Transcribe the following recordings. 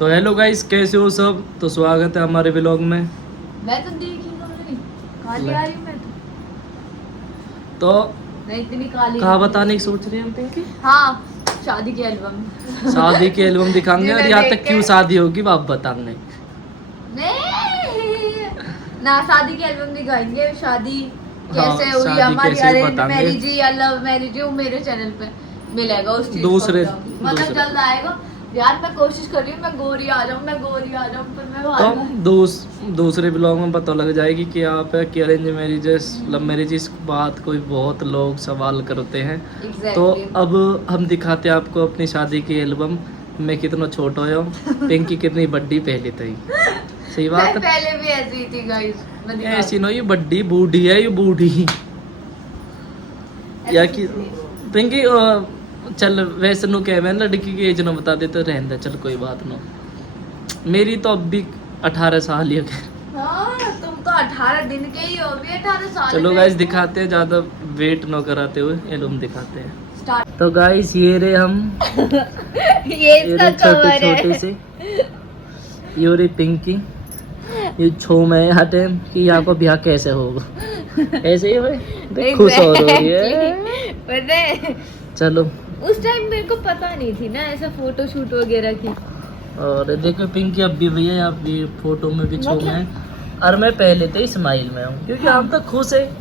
तो hello guys, कैसे हो सब। तो स्वागत है हमारे व्लॉग में। मैं तो देखी नहीं, काली आ रही हूँ मैं तो नहीं इतनी काली कहाँ नहीं। बताने की सोच रहे हैं हम पिंकी? हाँ, शादी की एल्बम। शादी की एल्बम दिखाएंगे और जिन्हें यहाँ देख तक के- क्यों शादी होगी वो आप बताएंगे। नहीं ना, शादी की एल्बम दिखाएंगे। शादी कैसे हाँ, हुई शादी हमारी, कैसे हुई अरेंज बताएंगे। मैरिज या लव मैरिज, वो मेरे चैनल पे मिलेगा उस चीज दूसरे का vlog। मतलब दूसरे जल्द आएगा यार। मैं कोशिश कर रही हूँ मैं गोरी आ जाऊँ, पर मैं तो बार दूसरे ब्लॉग में पता लग जाएगी कि आप कि अरेंज मैरिजेस लव मैरिजेस की बात कोई बहुत लोग सवाल करते हैं। तो एग्जैक्टली। अब हम दिखाते हैं आपको अपनी शादी की एल्बम। मैं कितना छोटा हूँ, पिंकी कितनी बड्डी पहले थी। सही मैं बात है। पहले भी ऐसी ही थी गाइस, मैं दिखा ऐसी नो, ये बड्डी बूढ़ी है, ये बूढ़ी या कि पिंकी चल वैसे नो कह मैं लड़की की एज ना बता दे तो रहने दे, चल कोई बात नो। मेरी तो अब भी 18 साल ही है। हाँ, तुम तो 18 दिन के ही हो भी, 18 साल चलो में गाइस तो दिखाते हैं, ज़्यादा वेट न कराते हुए एल्बम दिखाते हैं। स्टार्ट। तो गाइस ये रे हम, ये ये इसका रे छोटे कवर छोटे है। से, ये रे पिंकी, ये छो में हटे कि यहाँ को ब्याह कैसे होगा। ऐसे ही भाई देख, खुश हो रही है। पता है चलो उस टाइम मेरे को पता नहीं थी ना ऐसा फोटो शूट वगैरह की। और देखो पिंकी अब भी भैया, आप भी फोटो में भी छो में है। और मैं पहले तो स्माइल में हूँ क्योंकि आप तो खुश है।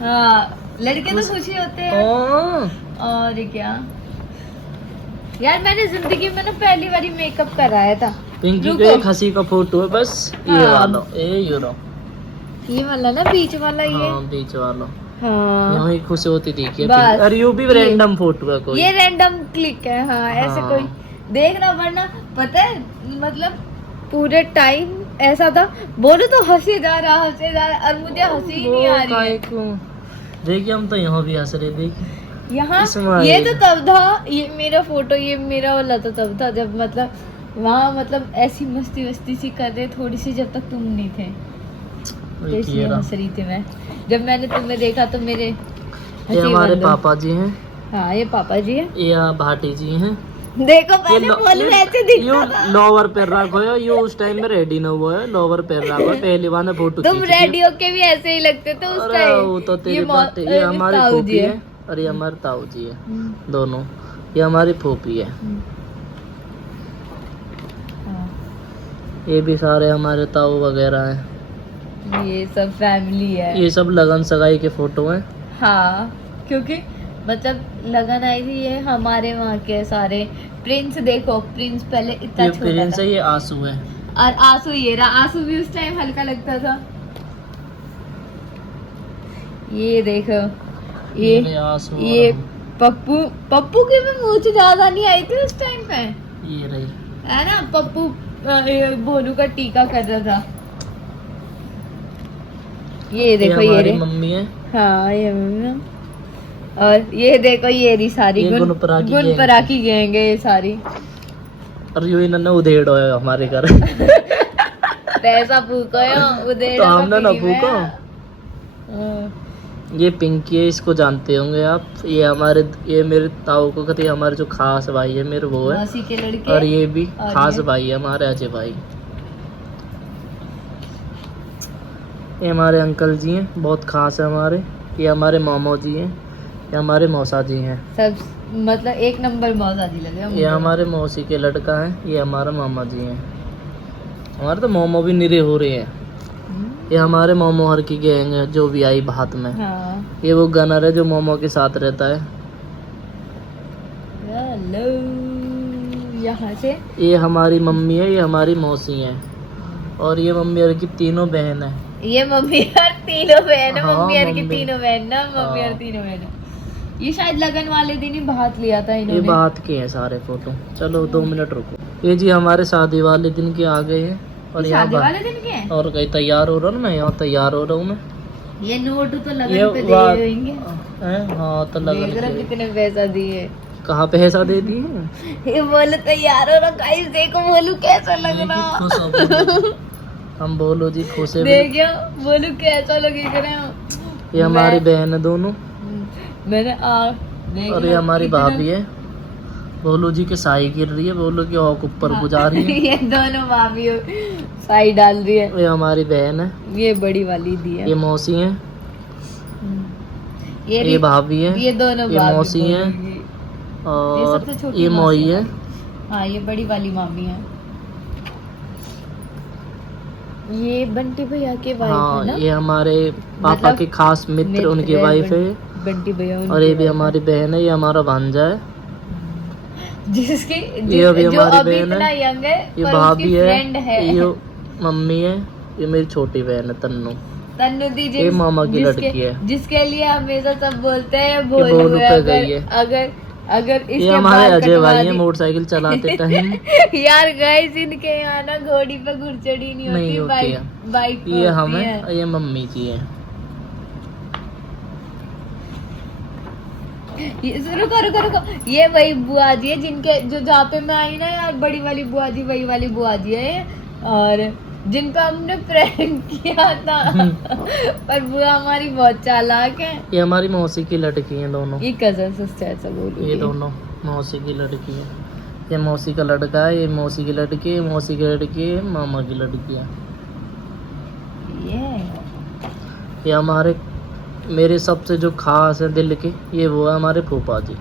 हाँ, लड़के तो खुश- खुशी होते हैं। ओ, और क्या यार, मैंने जिंदगी में ना पहली बारी मेकअप कराया था। पिंकी रुको। का एक हंसी का फोटो है बस, ये हाँ। वाला ये रो। ये वाला ना, बीच वाला ये। हाँ बीच वाला। हाँ, यहाँ ही खुश होती देखिए। बस। अरे यू भी ये- रैंडम फोटो है कोई। ये रैंडम क्लिक है। हाँ, ऐसे हाँ। कोई देखना, वरना पता है मतलब पूरे टाइम ऐसा था, बोलो तो हंसे जा रहा और मुझे हंसी ही नहीं आ रही है। देखिए हम तो यहाँ भी हंस रहे, देखिए यहाँ स्माइल। ये तो तब था, ये मेरा फोटो, ये मेरा वाला तो तब था जब मतलब वहाँ मतलब ऐसी मस्ती वस्ती सी कर रहे थोड़ी सी, जब तक तुम नहीं थे तो देखिए इसलिए रहा। हंस रही थी मैं। जब मैंने तुम्हें देखा तो मेरे ये हंसी हमारे बंद हो। पापा जी हैं, हाँ, ये पापा जी है। ये भाटी जी हैं। देखो पहले बोलू ऐसे दिखता था। लोअर पैर रखो है, ये उस टाइम में रेडी ना हुआ है, लोअर पैर रखो है, पहली बार ने फोटो तुम खींच दी। रेडी होके भी ऐसे ही लगते थे उस अरे टाइम। वो तो तेरी ये बात है। ये हमारी ताऊ जी फूफी है। है और ये हमारे ताऊ जी है, हम्म, दोनों। ये हमारी फूफी है। हाँ, ये भी सारे हमारे ताऊ वगैरह हैं। ये सब फैमिली है। ये सब लगन सगाई के फोटो हैं। हाँ, क्योंकि मतलब लगन आई थी, ये हमारे वहाँ के सारे। प्रिंस देखो, प्रिंस पहले इतना ये छोटा प्रिंस था। है, ये आंसू है। और आंसू, ये रहा। आंसू भी उस टाइम हल्का लगता था। ये देखो, ये आंसू। ये पप्पू पप्पू की भी मूंछ ज्यादा नहीं आई थी उस टाइम पे, ये रही। है ना। पप्पू ये भोलू का टीका कर रहा था। ये देखो, ये हमारी रे। मम्मी है। हाँ, ये मम्मी। और ये देखो, ये रही सारी ये गुणपरा की गैंग। गुणपरा की गैंग है ये सारी। और यो इन्होंने उधेड़ है हमारे घर। पैसा फूको उधर तो हमने ना फूको। हाँ। ये पिंकी है, इसको जानते होंगे आप। ये मेरे ताऊ को कहते हैं, हमारे जो खास भाई है मेरे वो है। मौसी के लड़के। और ये भी और खास ये? भाई है हमारे, अजय भाई। ये हमारे अंकल जी हैं, बहुत खास है हमारे। ये हमारे मामा जी हैं, ये हमारे मौसा जी हैं। सब मतलब एक नंबर मौसा जी लगे ये हमारे मौसी के लड़का है, ये हमारा मामा जी हैं। हमारे तो मोमो भी निरे हो रहे हैं। ये हमारे मोमो हर की गैंग है जो भी आई भात में। हाँ। ये वो गनर है जो मोमो के साथ रहता है। हेलो, यहाँ से ये हमारी मम्मी है, ये हमारी मौसी है। और ये मम्मी और की तीनों बहन है। ये मम्मी और तीनों बहन है। हाँ, मम्मी और की मम्मी। तीनों बहन ना, मम्मी और हाँ। तीनों बहन है। ये शायद लगन वाले दिन ही भात लिया था ये इन्होंने। बात के हैं सारे फोटो। चलो 2 मिनट रुको। ये जी हमारे शादी वाले दिन के आ गए हैं। और ये यहाँ शादी वाले दिन के हैं? और कहीं तैयार हो रहा हूँ ना मैं, यहाँ तैयार हो रहा हूँ मैं। ये नोट तो ये लगन पे बात- दे देंगे। हैं? हाँ तो लगन देख रहे हो के। कितने पैसा दिए। कहाँ पैसा दे दिए? ये बोलो तैयार हो रहा, गाइस देखो बोलू कैसा लग देखिए, रहा। खुश हो बोलो। हम बोलो जी खुश है। देखियो बोलू कैसा लगेगा ना। ये हमारी बहन है दोनों। मैंने और ये हमारी भाभी है, बोलू जी के साई गिर रही है, बोलू की औक ऊपर गुजार रही है। ये दोनों भाभी साई डाल रही है। ये हमारी बहन है, ये बड़ी वाली दी है। ये मौसी है, ये ये भाभी है, ये दोनों ये भाभी मौसी है, बोलेगी। और सबसे छोटी ये मौसी मोई है। हाँ, ये बड़ी वाली मामी है। ये बंटी भैया के वाइफ हाँ, है ना? ये हमारे पापा मतलब के खास मित्र उनकी वाइफ है। बंटी भैया और ये भी हमारी बहन है, ये हमारा भांजा है। ये अभी जो हमारी अभी बहन इतना है, यंग है, ये पर भाभी उसकी है, फ्रेंड है। ये मम्मी है, ये मेरी छोटी बहन है तन्नू। तन्नू दी ये मामा की लड़की है। जिसके लिए हमेशा सब बोलते हैं ये भोलू भोलू है। पे गई है। अगर ये इसके हमारे बाल अजय कटवा भाई है, दी- मोटरसाइकिल चलाते टाइम। यार गाइस, इनके यहाँ ना घोड़ी पे घुड़चड़ी नहीं नहीं होती, होती है। बाइक पे ये होती हमें, है। ये मम्मी जी है। रुको, ये वही बुआ जी है जिनके जो जहाँ पे मैं आई ना यार, बड़ी वाली बुआ जी, वही वाली बुआ जी है। और जिन पे हमने प्रैंक किया था। पर बुआ हमारी बहुत चालाक है। ये हमारी मौसी की लड़की है दोनों। ये कजन सिस्टर ऐसा बोलूं। ये दोनों मौसी की लड़की है। ये मौसी का लड़का है, ये मौसी की लड़की है, मौसी की लड़की है, मामा की लड़की है। ये हमारे, मेरे सबसे जो खास है दिल के, ये वो है हमारे फूफा जी।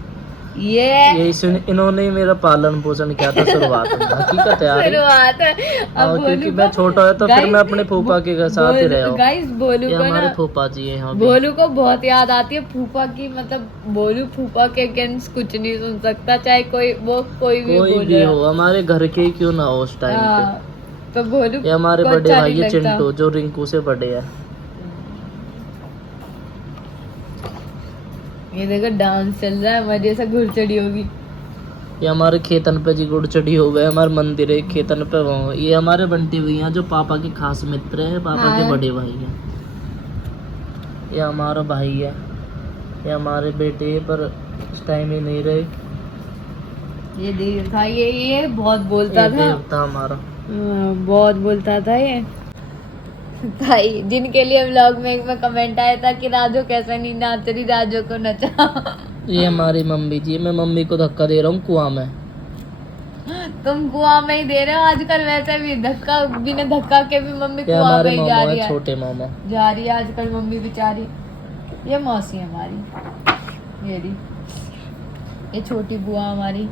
ये इन्होंने ही मेरा पालन पोषण किया था शुरुआत में। हकीकत है यार। शुरुआत है। और क्योंकि मैं छोटा है तो फिर मैं अपने फूफा के साथ ही रहा हूँ। गाइस, बोलू ये को हमारे ना, फूफा जी है यहाँ पे। बोलू को बहुत याद आती है फूफा की। मतलब बोलू फूफा के अगेंस्ट कुछ नहीं सुन सकता, चाहे कोई भी बोले हो, हमारे घर के ही क्यों ना हो उस टाइम हाँ, पे। तो बोलू ये हमारे को बड़े अच्छा भाई नहीं है लगता। चिंटू, जो रिंकू से बड़े है। ये देखो डांस चल रहा है, हमारी ऐसा घुड़चड़ी होगी। ये हमारे खेतन पे जी गुड़ चढ़ी हो गए, हमारे मंदिर है खेतन पे वो। ये हमारे बंटी भैया जो पापा के खास मित्र है, पापा के बड़े भाई है। ये हमारा भाई है, ये हमारे बेटे है, पर इस टाइम ही नहीं रहे। ये देव था, ये बहुत बोलता ये था। देवता हमारा। बहुत बोलता था ये भाई। जिनके लिए व्लॉग में कमेंट आया था कि राजू कैसा नहीं नाच रही, राजू को नचा। ये हमारी मम्मी जी, मैं मम्मी को धक्का दे रहा हूँ कुआं में। तुम कुआं में ही दे रहे हो आजकल, वैसे भी धक्का, बिना धक्का के भी मम्मी ये कुआं हमारे में ही जा मामा रही है, है। छोटे मामा। जा रही है आजकल मम्मी बेचारी। ये मौसी है हमारी, ये रही। ये छोटी बुआ हमारी।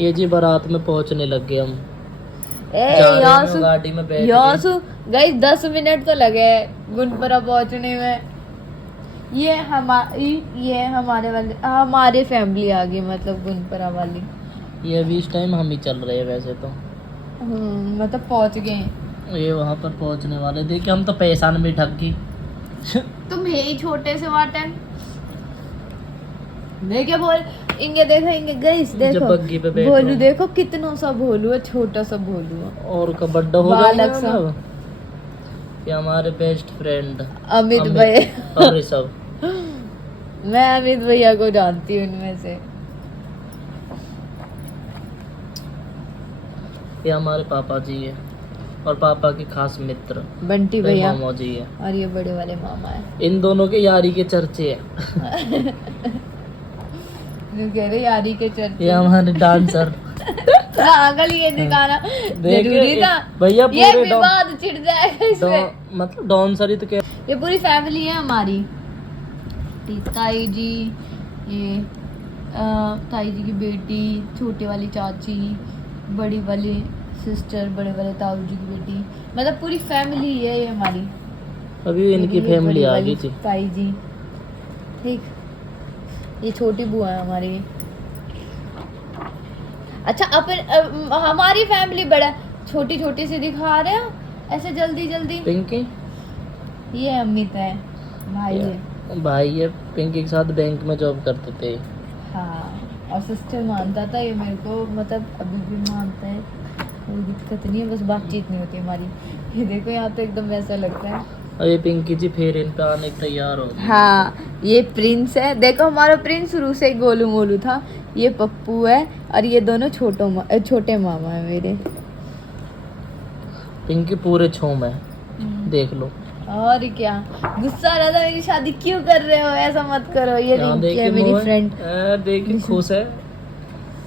ये जी बारात में पहुंचने लग गए हम। गाड़ी में बैठ गए। गाइस 10 मिनट तो लगे गुनपरा पहुंचने में। ये हमारे वाले, हमारे फैमिली आ गई, मतलब गुनपरा वाली। ये अभी इस टाइम हम ही चल रहे हैं वैसे तो। मतलब पहुंच गए। ये वहाँ पर पहुंचने वाले, देखिए हम तो पहचान में ठग गई। तुम है ही छोटे से वाटन। देखिए बोल, इनके देखो, इनके गाइस देखो, बग्गी पे बैठ भोलू रहे। देखो कितना सा भोलू है, छोटा सा भोलू है। और का बड्डा हो बालक जाएगा सा। ना। ये हमारे बेस्ट फ्रेंड अमित भैया। और ये सब। मैं अमित भैया को जानती हूँ उनमें से। ये हमारे पापा जी है, और पापा के खास मित्र बंटी भैया मामा जी है। और ये बड़े वाले मामा है। इन दोनों के यारी के चर्चे है। जो कह रहे यारी के चर्चे। ये हमारे डांसर। पागल, ये दिखाना जरूरी था भैया, ये पूरे विवाद छिड़ जाएगा इसमें। मतलब डांसर ही तो क्या। ये पूरी फैमिली है हमारी। ताई जी, ये ताई जी की बेटी, छोटे वाली चाची, बड़ी वाली सिस्टर, बड़े वाले ताऊ जी की बेटी, मतलब पूरी फैमिली है ये हमारी। अभी इनकी ये फैमिली बड़ी आ वाली गई थी। ताई जी, ठीक। ये छोटी बुआ है हमारी। अच्छा, अपन हमारी फैमिली बड़ा छोटी छोटी सी दिखा रहे हो ऐसे जल्दी जल्दी। पिंकी, ये अमित है, भाई है। भाई है, पिंकी के साथ बैंक में जॉब करते थे। हाँ, और सिस्टर मानता था ये मेरे को, मतलब अभी भी मानता है, कोई दिक्कत नहीं है, बस बातचीत नहीं होती हमारी। ये देखो यहाँ तो एकदम वैसा लगता है। और ये पिंकी जी फिर इन पे आने के तैयार हो गई। हाँ, ये प्रिंस है। देखो हमारा प्रिंस शुरू से ही गोलू मोलू था। ये पप्पू है, और ये दोनों छोटे मामा है मेरे। पिंकी पूरे छोम है, देख लो। और क्या गुस्सा आ रहा था, मेरी शादी क्यों कर रहे हो, ऐसा मत करो। ये यहाँ रिंकी है देखिए मेरी मोह है। फ्रेंड। देखिए खुश है।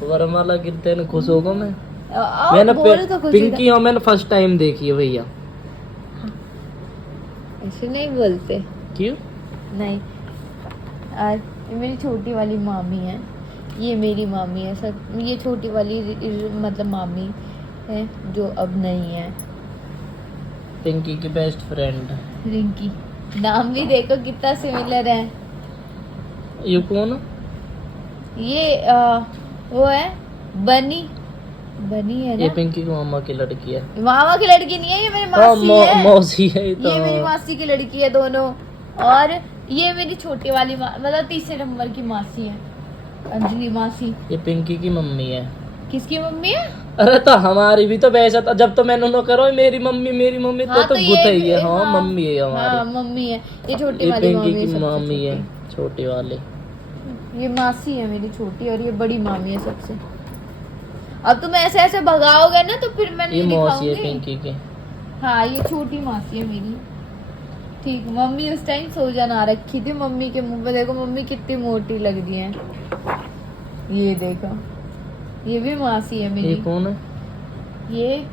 वरमाला गिरते न खुश होगा मैं। आप मैंने बोलो तो कुछ पिंकी और मैंने फर्स्ट टाइम देखी है भैया। ऐसे नहीं बोलते। क्यों? नहीं, आज ये मेरी छोटी वाली मामी है, ये मेरी मामी है सब। ये छोटी वाली मतलब मामी है जो अब नहीं है। पिंकी की बेस्ट फ्रेंड। रिंकी, नाम भी देखो कितना सिमिलर है। ये कौन? ये वो है बनी, बनी है ये ना। पिंकी की मामा की लड़की है। मामा की लड़की नहीं है, ये मेरी हाँ, मासी है। मौसी है ये तो। ये मेरी मासी की लड़की है दोनों। और ये मेरी छोटी वाली मतलब तीसरे नंबर की मासी है, अंजलि मासी। ये पिंकी की मम्मी है। किसकी मम्मी है? अरे तो हमारी भी तो वैसा था, जब तो मैंने उन्होंने करो मेरी मम्मी हाँ, तो ये गुत है ये। भी- हाँ, हाँ, मम्मी है हाँ हमारी। मम्मी है। ये छोटी ये वाली पिंकी मामी है, की सबसे मम्मी है, छोटी। छोटी वाली। ये मासी है मेरी छोटी, और ये बड़ी मामी है सबसे। अब तुम ऐसे ऐसे भगाओगे ना तो फिर मैं ये नहीं मौसी है दिखाऊंगी। पिंकी की। हाँ, ये छोटी मासी है मेरी। ठीक, मम्मी उस टाइम सोजन आ रखी थी मम्मी के मुंह पे। देखो मम्मी कितनी मोटी लग रही है। ये देखो, ये भी मासी है ये मेरी। कौन है? ये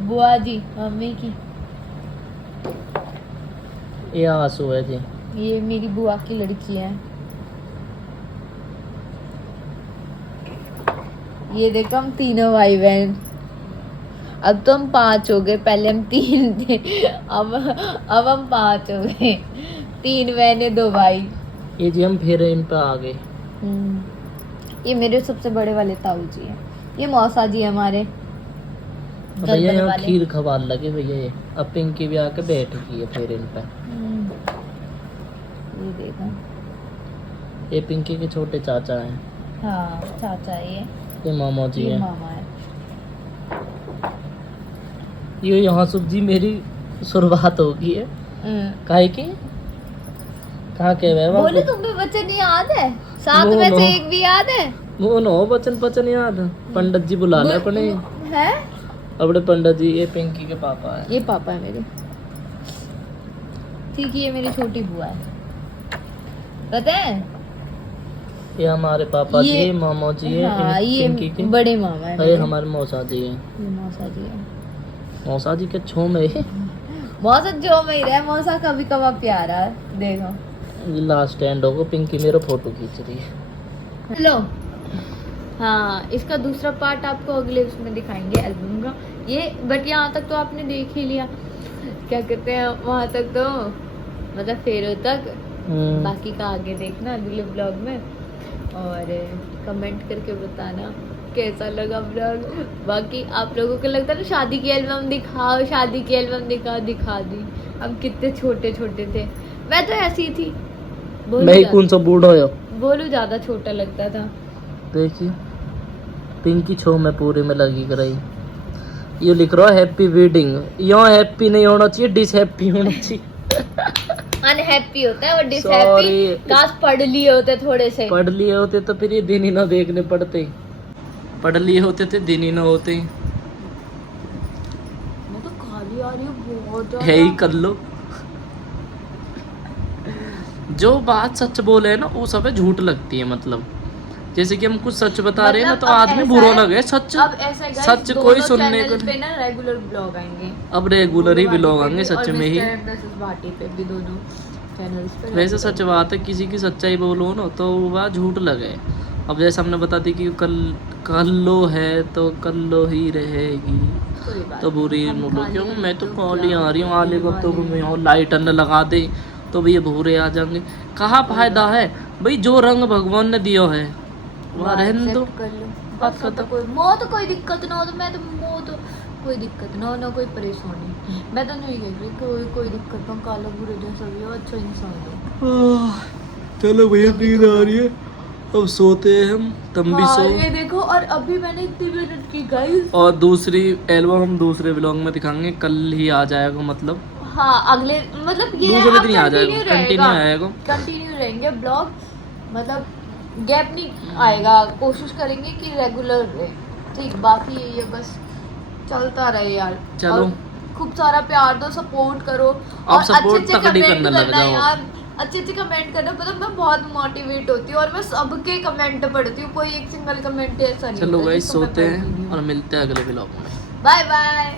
बुआ जी मम्मी की। ये आंसू है जी। ये मेरी बुआ की लड़की है। ये देखो हम तीनों भाई बहन। अब तो हम 5 हो गए, पहले हम 3 थे। अब हम 5 हो गए, 3 बहनें 2 भाई। ये जी हम फिर इन पे आ गए। ये मेरे सबसे बड़े वाले ताऊ जी हैं। ये मौसा जी हमारे भैया गर्दन यहाँ वाले। खीर खवाल लगे भैया। ये अब पिंकी भी आके बैठ गई है फिर इन पे। ये देखो, ये पिंकी के छोटे चाचा हैं। हाँ चाचा है ये मामा जी ये हैं। मामा है। ये यहाँ सुख जी मेरी शुरुआत होगी है। काहे की? कहाँ के वे बोले तुम्हें वचन याद है? 7 में नो, से नो। एक भी याद है? वो नो बचन याद। पंडित जी बुला ले अपने। है? अपने पंडित जी। ये पिंकी के पापा है। ये पापा है मेरे। ठीक है, ये मेरी छोटी बुआ है, पता है? ये हमारे पापा जी ये- है, मामा जी है। हाँ, ये पिंकी के बड़े मामा है अरे मेरे। हमारे मौसा जी हैं। ये मौसा जी है। मौसा जी के छो में मौसा जो में ही रहे, मौसा कभी कभार प्यारा है। देखो लास्ट एंड होगा। पिंकी मेरा फोटो खींच रही है। हेलो। हाँ, इसका दूसरा पार्ट आपको अगले उसमें दिखाएंगे एल्बम का। ये बट यहाँ तक तो आपने देख ही लिया, क्या कहते हैं वहाँ तक तो, मतलब फेरो तक। बाकी का आगे देखना अगले ब्लॉग में, और कमेंट करके बताना कैसा लगा ब्लॉग। बाकी आप लोगों को लगता है ना शादी की एल्बम दिखाओ, शादी की एल्बम दिखा दी। हम कितने छोटे छोटे थे। मैं तो ऐसी थी, मैं ही कौन सा बूढ़ा हो। बोलू ज्यादा छोटा लगता था। देखिए पिंकी छो में पूरे में लगी कराई। ये लिख रहा है हैप्पी वेडिंग। यहाँ हैप्पी नहीं होना चाहिए, डिस हैप्पी होना चाहिए। अनहैप्पी होता है वो, डिस Sorry. हैप्पी। काश पढ़ लिए होते थोड़े से। पढ़ लिए होते तो फिर ये दिन ही ना देखने पड़ते। पढ़ लिए होते थे दिन ही ना होते। मैं तो खाली आ रही हूँ बहुत है ही कर लो। जो बात सच बोले है ना वो सब है झूठ लगती है। मतलब जैसे कि हम कुछ सच बता रहे हैं ना तो मतलब अब आदमी ऐसा बुरा है- लगे। सच अब ऐसा है guys, सच दोनों कोई सुनने चैनल को पे ना रेगुलर ब्लॉग आएंगे। अब रेगुलर ही भोलू ब्लॉग भाटी पे आएंगे भी सच और में ही। मिस्टर एंड मिसेस भाटी पे भी, दोनों चैनल्स पे वैसे regular सच बात है, किसी की सच्चाई बोलो ना तो वह झूठ लगे। अब जैसे हमने बता दी कि कल लो है तो कल लो ही रहेगी कोई बात तो नहीं, बुरी हम बोलो। काली क्यों हैं मैं तो तो काली क्या आ रही हूँ। आले होने वक्त तो वाले में हैं। और लाइट अन्न लगा दे तो भी ये भूरे आ जाएंगे। कहाँ फायदा है भाई? जो रंग भगवान ने दिया है वह रहने दो। accept कर लो बात बस। खत्म। तो कोई मोह तो कोई दिक्कत ना हो, तो मैं तो मोह तो कोई दिक्कत ना हो, ना कोई परेशानी। मैं तो नहीं कह रही कोई दिक्कत ना, काला बुरे जैसा भी हो, अच्छा इंसान हो। चलो भैया नींद आ रही है, अब सोते हैं हम। तुम भी हाँ, सो। ये देखो, और अभी मैंने इतनी मिनट की गाइस। और दूसरी एल्बम हम दूसरे व्लॉग में दिखाएंगे। कल ही आ जाएगा मतलब। हाँ, अगले मतलब ये दूसरे अब दिन ही आ जाएगा, कंटिन्यू कंटिन्यू रहेगा, आएगा। कंटिन्यू रहेंगे ब्लॉग। मतलब गैप नहीं आएगा, कोशिश करेंगे कि रेगुलर रहे। ठीक, बाकी ये बस चलता रहे यार। चलो। और खूब सारा प्यार दो, सपोर्ट करो, अब और support अच्छे तकड़ी कमेंट करने लग करना जाओ। यार। अच्छे अच्छे कमेंट करना, पता मैं बहुत मोटिवेट होती हूँ और मैं सबके कमेंट पढ़ती हूँ, कोई एक सिंगल कमेंट ऐसा नहीं चलो होता गाइस जिसको मैं सोते पढ़ हैं नहीं और मिलते हैं अगले व्लॉग में। Bye bye.